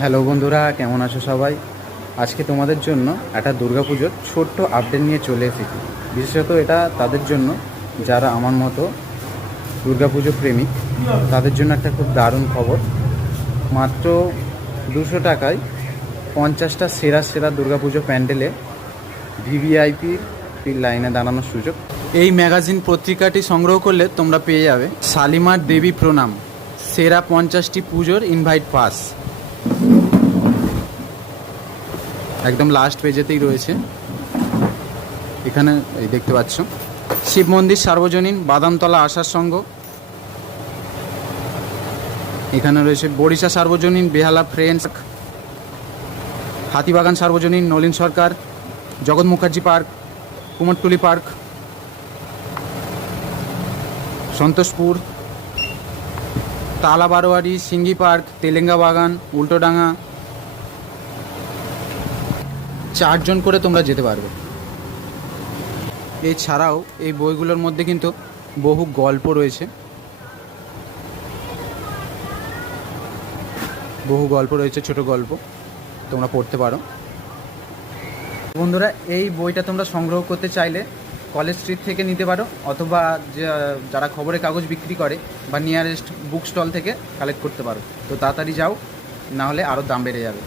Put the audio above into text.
Hello বন্ধুরা, কেমন আছো সবাই? আজকে তোমাদের জন্য একটা দুর্গাপুজোর ছোট্ট আপডেট নিয়ে চলে এসেছি। বিশেষত এটা তাদের জন্য যারা আমার মতো দুর্গাপুজো প্রেমিক, তাদের জন্য একটা খুব দারুণ খবর। মাত্র 200 টাকায় 50টা সেরা সেরা দুর্গাপুজো প্যান্ডেলে ভিভিআইপি লাইনে দাঁড়ানোর সুযোগ। এই ম্যাগাজিন পত্রিকাটি সংগ্রহ করলে তোমরা পেয়ে যাবে শালিমার দেবী প্রণাম সেরা 50টি পুজোর ইনভাইট পাস। একদম লাস্ট পেজেতেই রয়েছে। এখানে এই দেখতে পাচ্ছ শিব মন্দির সার্বজনীন, বাদামতলা আশার সংঘ, এখানে রয়েছে বরিশা সার্বজনীন, বেহালা ফ্রেন্ডস, হাতিবাগান সার্বজনীন, নলিন সরকার, জগৎ মুখার্জি পার্ক, কুমোরটুলি পার্ক, সন্তোষপুর, তালা বারোয়ারি, সিঙ্গি পার্ক, তেলেঙ্গা বাগান, উল্টোডাঙ্গা। 4 জন করে তোমরা যেতে পারবে। এছাড়াও এই বইগুলোর মধ্যে কিন্তু বহু গল্প রয়েছে, ছোট গল্প, তোমরা পড়তে পারো। বন্ধুরা, এই বইটা তোমরা সংগ্রহ করতে চাইলে কলেজ স্ট্রিট থেকে নিতে পারো, অথবা যারা খবরের কাগজ বিক্রি করে বা নিয়ারেস্ট বুক স্টল থেকে কালেক্ট করতে পারো। তো তাড়াতাড়ি যাও, না হলে আরও দাম বেড়ে যাবে।